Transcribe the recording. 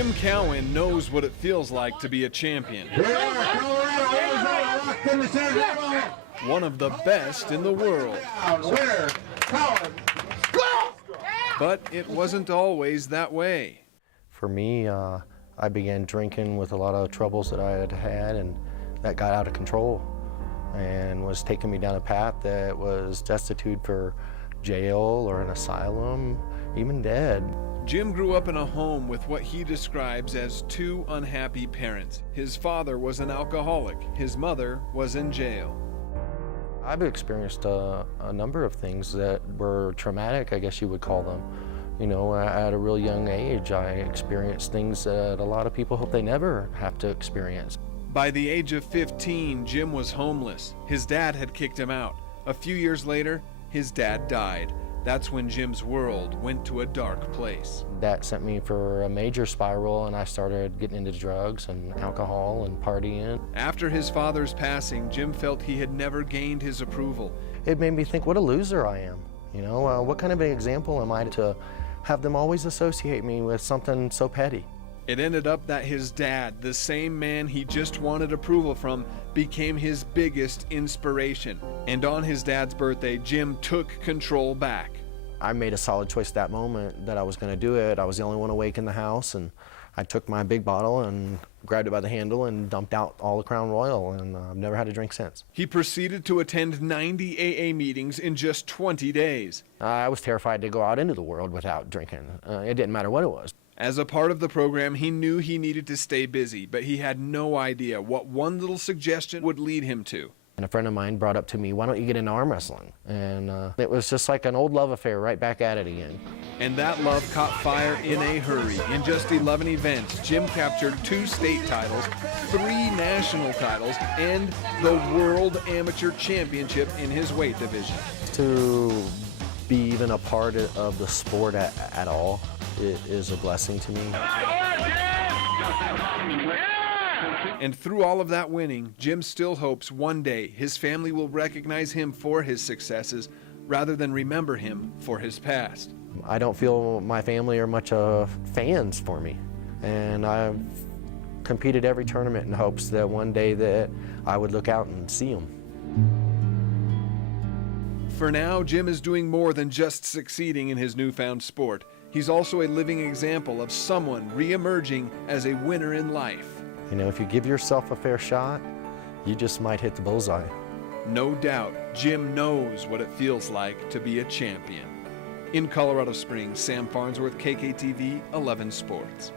Jim Cowan knows what it feels like to be a champion. One of the best in the world. But it wasn't always that way. For me, I began drinking with a lot of troubles that I had had, and that got out of control and was taking me down a path that was destitute for jail or an asylum, even dead. Jim grew up in a home with what he describes as two unhappy parents. His father was an alcoholic. His mother was in jail. I've experienced a number of things that were traumatic, I guess you would call them. You know, at a real young age, I experienced things that a lot of people hope they never have to experience. By the age of 15, Jim was homeless. His dad had kicked him out. A few years later, his dad died. That's when Jim's world went to a dark place. That sent me for a major spiral, and I started getting into drugs and alcohol and partying. After his father's passing, Jim felt he had never gained his approval. It made me think, what a loser I am. You know, what kind of an example am I to have them always associate me with something so petty? It ended up that his dad, the same man he just wanted approval from, became his biggest inspiration. And on his dad's birthday, Jim took control back. I made a solid choice that moment that I was going to do it. I was the only one awake in the house, and I took my big bottle and grabbed it by the handle and dumped out all the Crown Royal, and I've never had a drink since. He proceeded to attend 90 AA meetings in just 20 days. I was terrified to go out into the world without drinking. It didn't matter what it was. As a part of the program, he knew he needed to stay busy, but he had no idea what one little suggestion would lead him to. And a friend of mine brought up to me, why don't you get into arm wrestling? And it was just like an old love affair, right back at it again. And that love caught fire in a hurry. In just 11 events, Jim captured 2 state titles, 3 national titles, and the World Amateur Championship in his weight division. To be even a part of the sport at all, it is a blessing to me. And through all of that winning, Jim still hopes one day his family will recognize him for his successes rather than remember him for his past. I don't feel my family are much of fans for me, and I've competed every tournament in hopes that one day that I would look out and see them. For now, Jim is doing more than just succeeding in his newfound sport. He's also a living example of someone re-emerging as a winner in life. You know, if you give yourself a fair shot, you just might hit the bullseye. No doubt, Jim knows what it feels like to be a champion. In Colorado Springs, Sam Farnsworth, KKTV 11 Sports.